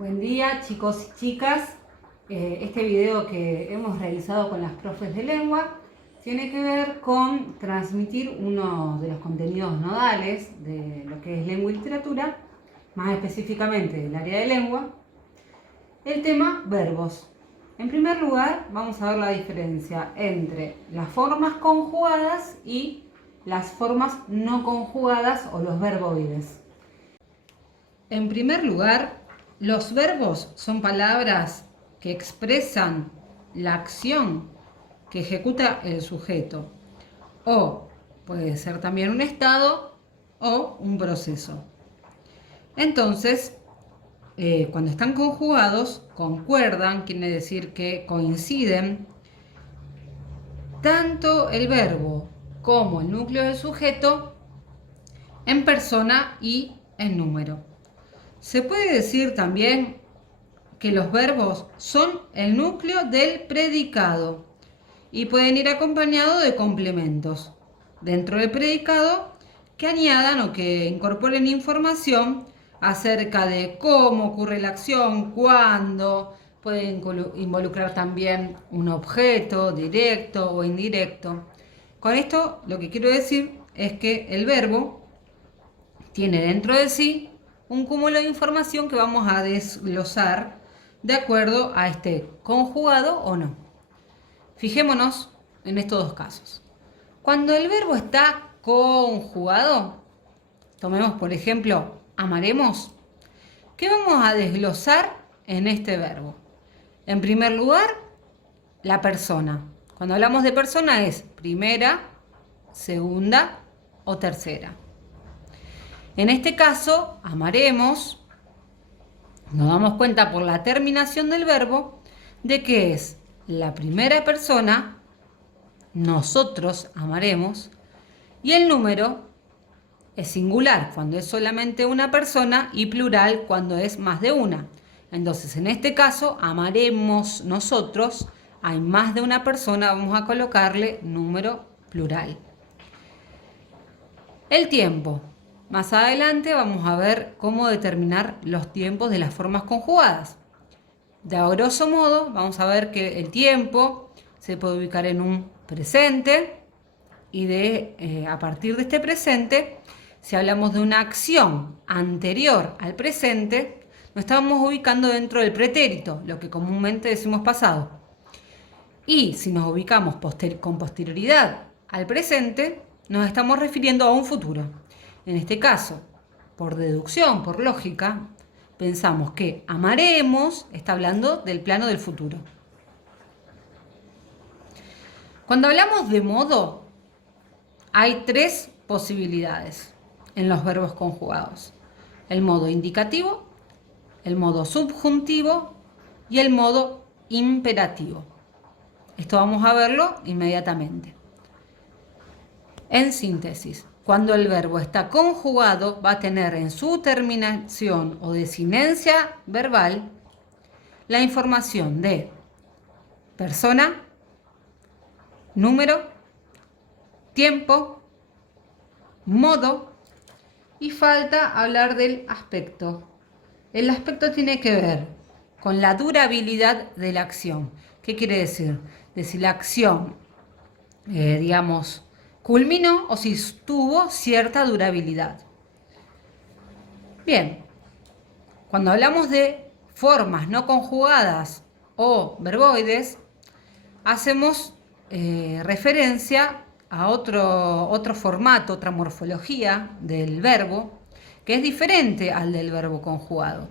Buen día, chicos y chicas. Este video que hemos realizado con las profes de lengua tiene que ver con transmitir uno de los contenidos nodales de lo que es lengua y literatura, más específicamente del área de lengua, el tema verbos. En primer lugar, vamos a ver la diferencia entre las formas conjugadas y las formas no conjugadas o los verboides. En primer lugar, los verbos son palabras que expresan la acción que ejecuta el sujeto, o puede ser también un estado o un proceso. Entonces, cuando están conjugados, concuerdan, quiere decir que coinciden tanto el verbo como el núcleo del sujeto en persona y en número. Se puede decir también que los verbos son el núcleo del predicado y pueden ir acompañados de complementos dentro del predicado que añadan o que incorporen información acerca de cómo ocurre la acción, cuándo, pueden involucrar también un objeto directo o indirecto. Con esto lo que quiero decir es que el verbo tiene dentro de sí un cúmulo de información que vamos a desglosar de acuerdo a este conjugado o no. Fijémonos en estos dos casos. Cuando el verbo está conjugado, tomemos por ejemplo amaremos, ¿qué vamos a desglosar en este verbo? En primer lugar, la persona. Cuando hablamos de persona es primera, segunda o tercera. En este caso, amaremos, nos damos cuenta por la terminación del verbo de que es la primera persona, nosotros amaremos, y el número es singular cuando es solamente una persona y plural cuando es más de una. Entonces, en este caso, amaremos nosotros, hay más de una persona, vamos a colocarle número plural. El tiempo. Más adelante vamos a ver cómo determinar los tiempos de las formas conjugadas. De a grosso modo, vamos a ver que el tiempo se puede ubicar en un presente y a partir de este presente, si hablamos de una acción anterior al presente, nos estamos ubicando dentro del pretérito, lo que comúnmente decimos pasado. Y si nos ubicamos con posterioridad al presente, nos estamos refiriendo a un futuro. En este caso, por deducción, por lógica, pensamos que amaremos está hablando del plano del futuro. Cuando hablamos de modo, hay tres posibilidades en los verbos conjugados. El modo indicativo, el modo subjuntivo y el modo imperativo. Esto vamos a verlo inmediatamente. En síntesis, cuando el verbo está conjugado, va a tener en su terminación o desinencia verbal la información de persona, número, tiempo, modo y falta hablar del aspecto. El aspecto tiene que ver con la durabilidad de la acción. ¿Qué quiere decir? De si la acción, culminó o si tuvo cierta durabilidad. Bien, cuando hablamos de formas no conjugadas o verboides, hacemos referencia a otro formato, otra morfología del verbo, que es diferente al del verbo conjugado,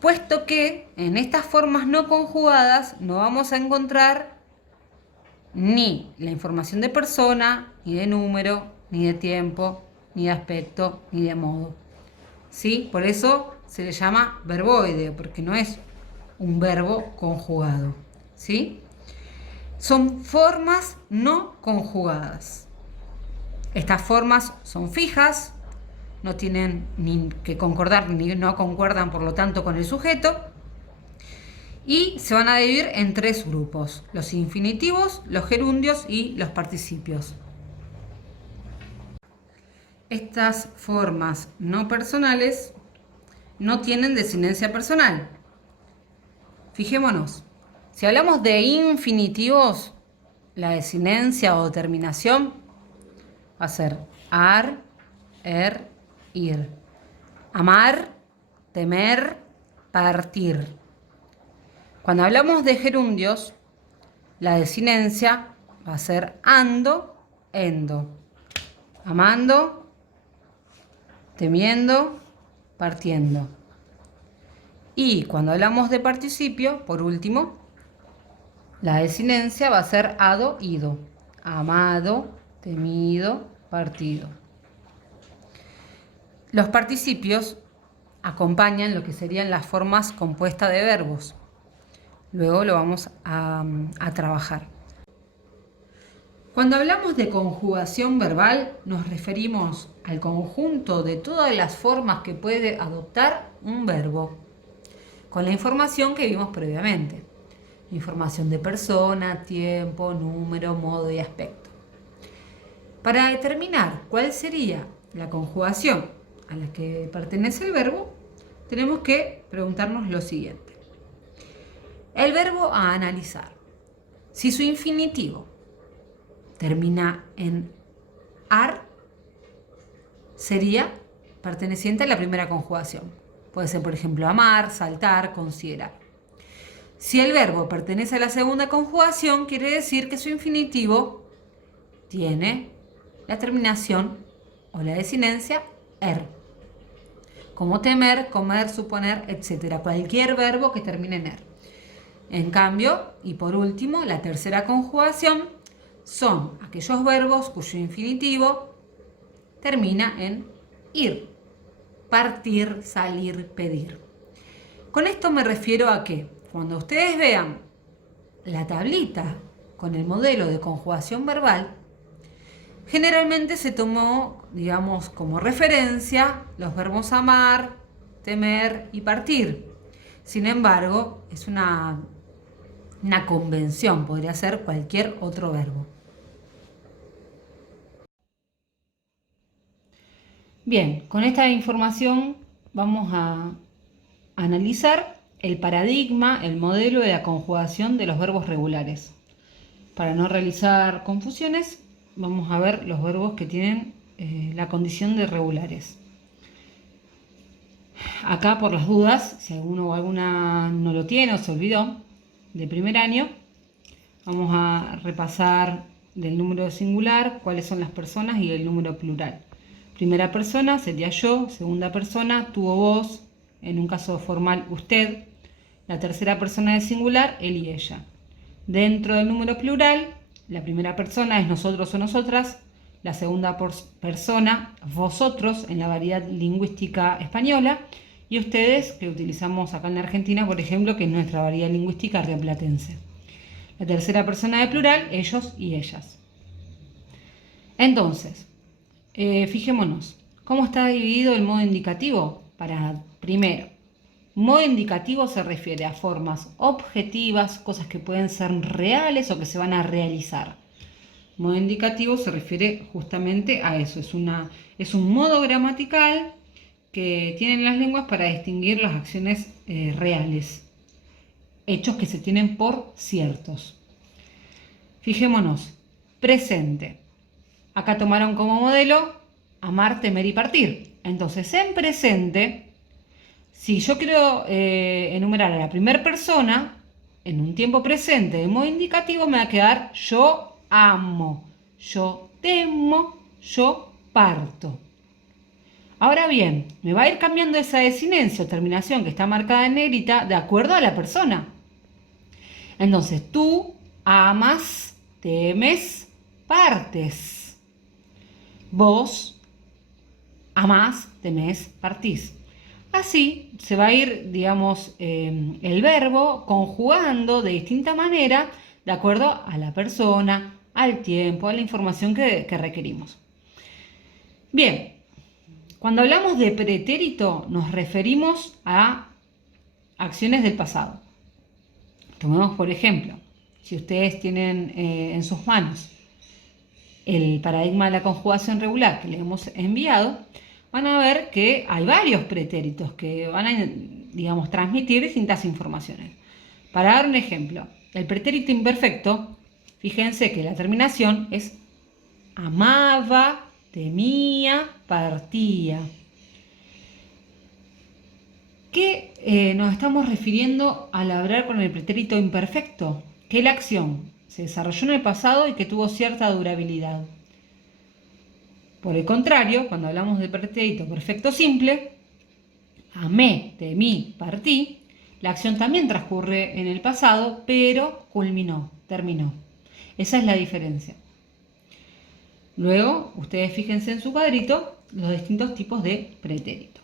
puesto que en estas formas no conjugadas no vamos a encontrar ni la información de persona, ni de número, ni de tiempo, ni de aspecto, ni de modo. ¿Sí? Por eso se le llama verboide, porque no es un verbo conjugado. ¿Sí? Son formas no conjugadas. Estas formas son fijas, no tienen ni que concordar ni no concuerdan, por lo tanto, con el sujeto. Y se van a dividir en tres grupos: los infinitivos, los gerundios y los participios. Estas formas no personales no tienen desinencia personal, Fijémonos, si hablamos de infinitivos, la desinencia o terminación va a ser ar, ir. Amar, temer, partir. Cuando hablamos de gerundios, la desinencia va a ser ando, endo. Amando, temiendo, partiendo. Y cuando hablamos de participio, por último, la desinencia va a ser ado, ido. Amado, temido, partido. Los participios acompañan lo que serían las formas compuestas de verbos. Luego lo vamos a trabajar. Cuando hablamos de conjugación verbal, nos referimos al conjunto de todas las formas que puede adoptar un verbo, con la información que vimos previamente. Información de persona, tiempo, número, modo y aspecto. Para determinar cuál sería la conjugación a la que pertenece el verbo, tenemos que preguntarnos lo siguiente. El verbo a analizar. Si su infinitivo termina en ar, sería perteneciente a la primera conjugación. Puede ser, por ejemplo, amar, saltar, considerar. Si el verbo pertenece a la segunda conjugación, quiere decir que su infinitivo tiene la terminación o la desinencia er. Como temer, comer, suponer, etc. Cualquier verbo que termine en er. En cambio, y por último, la tercera conjugación son aquellos verbos cuyo infinitivo termina en ir. Partir, salir, pedir. Con esto me refiero a que cuando ustedes vean la tablita con el modelo de conjugación verbal, generalmente se tomó, digamos, como referencia los verbos amar, temer y partir. Sin embargo, es una convención, podría ser cualquier otro verbo. Bien, con esta información vamos a analizar el paradigma, el modelo de la conjugación de los verbos regulares. Para no realizar confusiones, vamos a ver los verbos que tienen la condición de regulares. Acá, por las dudas, si alguno o alguna no lo tiene o se olvidó, de primer año, vamos a repasar del número singular cuáles son las personas y el número plural. Primera persona sería yo, segunda persona tú o vos, en un caso formal usted, la tercera persona de singular él y ella. Dentro del número plural, la primera persona es nosotros o nosotras, la segunda persona vosotros en la variedad lingüística española y ustedes que utilizamos acá en la Argentina, por ejemplo, que es nuestra variedad lingüística rioplatense. La tercera persona de plural, ellos y ellas. Entonces, fijémonos, ¿cómo está dividido el modo indicativo? Primero, modo indicativo se refiere a formas objetivas, cosas que pueden ser reales o que se van a realizar. Modo indicativo se refiere justamente a eso, es un modo gramatical que tienen las lenguas para distinguir las acciones reales, hechos que se tienen por ciertos. Fijémonos, presente. Acá tomaron como modelo amar, temer y partir. Entonces, en presente, si yo quiero enumerar a la primera persona, en un tiempo presente de modo indicativo me va a quedar yo amo, yo temo, yo parto. Ahora bien, me va a ir cambiando esa desinencia o terminación que está marcada en negrita de acuerdo a la persona. Entonces, tú amas, temes, partes. Vos amás, temés, partís. Así se va a ir, digamos, el verbo conjugando de distinta manera de acuerdo a la persona, al tiempo, a la información que requerimos. Bien, cuando hablamos de pretérito nos referimos a acciones del pasado. Tomemos por ejemplo, si ustedes tienen en sus manos el paradigma de la conjugación regular que les hemos enviado, van a ver que hay varios pretéritos que van a, digamos, transmitir distintas informaciones. Para dar un ejemplo, el pretérito imperfecto, fíjense que la terminación es amaba, temía, partía. ¿Qué nos estamos refiriendo al hablar con el pretérito imperfecto? Que la acción se desarrolló en el pasado y que tuvo cierta durabilidad. Por el contrario, cuando hablamos del pretérito perfecto simple, amé, temí, partí, la acción también transcurre en el pasado, pero culminó, terminó. Esa es la diferencia. Luego, ustedes fíjense en su cuadrito los distintos tipos de pretérito.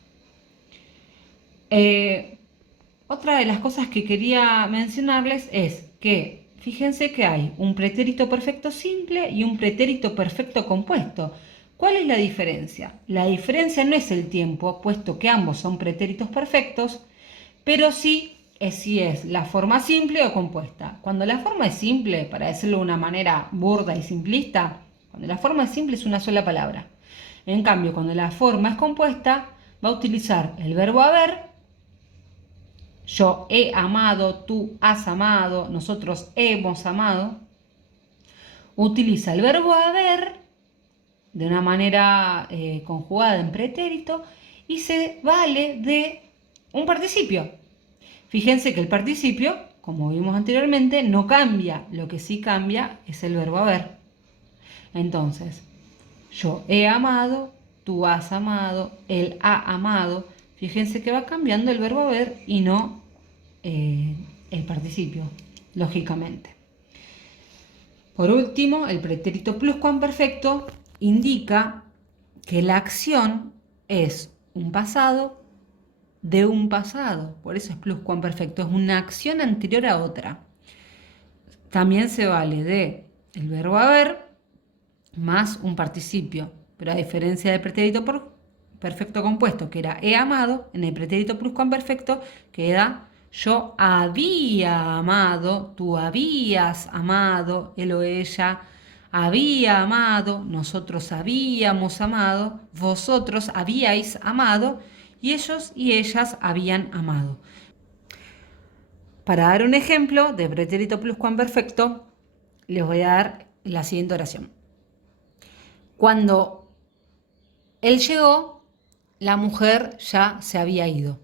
Otra de las cosas que quería mencionarles es que fíjense que hay un pretérito perfecto simple y un pretérito perfecto compuesto. ¿Cuál es la diferencia? La diferencia no es el tiempo, puesto que ambos son pretéritos perfectos, pero sí es si es la forma simple o compuesta. Cuando la forma es simple, para decirlo de una manera burda y simplista, cuando la forma es simple es una sola palabra. En cambio, cuando la forma es compuesta, va a utilizar el verbo haber. Yo he amado, tú has amado, nosotros hemos amado. Utiliza el verbo haber de una manera conjugada en pretérito y se vale de un participio. Fíjense que el participio, como vimos anteriormente, no cambia. Lo que sí cambia es el verbo haber. Entonces, yo he amado, tú has amado, él ha amado. Fíjense que va cambiando el verbo haber y no el participio, lógicamente. Por último, el pretérito pluscuamperfecto indica que la acción es un pasado de un pasado. Por eso es pluscuamperfecto, es una acción anterior a otra. También se vale de el verbo haber más un participio, pero a diferencia del pretérito perfecto compuesto, que era he amado, en el pretérito pluscuamperfecto queda yo había amado, tú habías amado, él o ella había amado, nosotros habíamos amado, vosotros habíais amado y ellos y ellas habían amado. Para dar un ejemplo de pretérito pluscuamperfecto, les voy a dar la siguiente oración. Cuando él llegó, la mujer ya se había ido.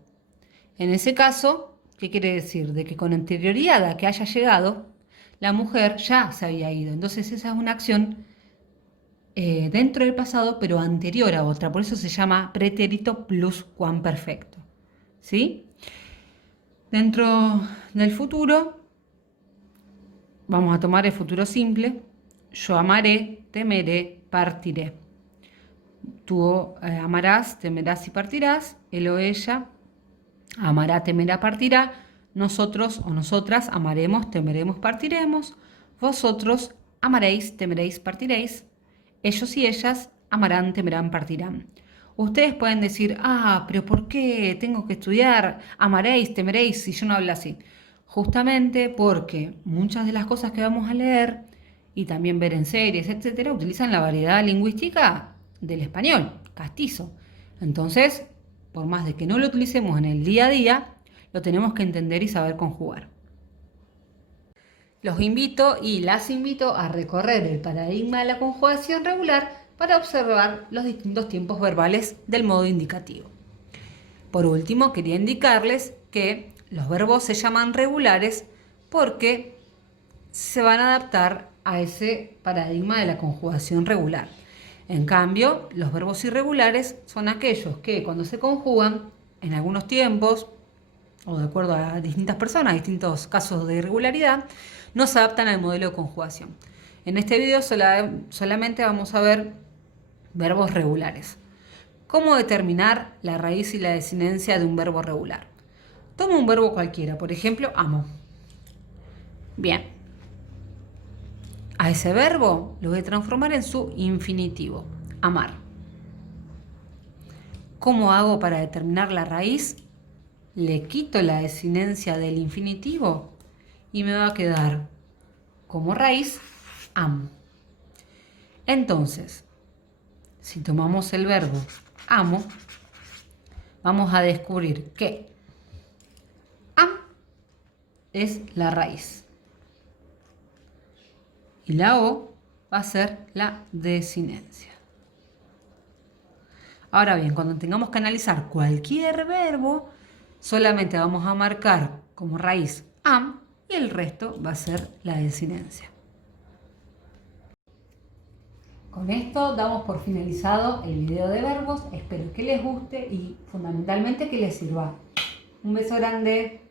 En ese caso, ¿qué quiere decir? De que con anterioridad a que haya llegado, la mujer ya se había ido. Entonces esa es una acción dentro del pasado, pero anterior a otra. Por eso se llama pretérito pluscuamperfecto. ¿Sí? Dentro del futuro, vamos a tomar el futuro simple. Yo amaré, temeré, partiré. Tú amarás, temerás y partirás. Él o ella amará, temerá, partirá. Nosotros o nosotras amaremos, temeremos, partiremos. Vosotros amaréis, temeréis, partiréis. Ellos y ellas amarán, temerán, partirán. Ustedes pueden decir, pero ¿por qué tengo que estudiar amaréis, temeréis si yo no hablo así? Justamente porque muchas de las cosas que vamos a leer y también ver en series, etcétera, utilizan la variedad lingüística del español, castizo. Entonces, por más de que no lo utilicemos en el día a día, lo tenemos que entender y saber conjugar. Los invito y las invito a recorrer el paradigma de la conjugación regular para observar los distintos tiempos verbales del modo indicativo. Por último, quería indicarles que los verbos se llaman regulares porque se van a adaptar a ese paradigma de la conjugación regular. En cambio, los verbos irregulares son aquellos que cuando se conjugan en algunos tiempos, o de acuerdo a distintas personas, distintos casos de irregularidad, no se adaptan al modelo de conjugación. En este video solamente vamos a ver verbos regulares. ¿Cómo determinar la raíz y la desinencia de un verbo regular? Toma un verbo cualquiera, por ejemplo, amo. Bien. A ese verbo lo voy a transformar en su infinitivo, amar. ¿Cómo hago para determinar la raíz? Le quito la desinencia del infinitivo y me va a quedar como raíz amo. Entonces, si tomamos el verbo amo, vamos a descubrir que am es la raíz. Y la O va a ser la desinencia. Ahora bien, cuando tengamos que analizar cualquier verbo, solamente vamos a marcar como raíz am y el resto va a ser la desinencia. Con esto damos por finalizado el video de verbos. Espero que les guste y fundamentalmente que les sirva. Un beso grande.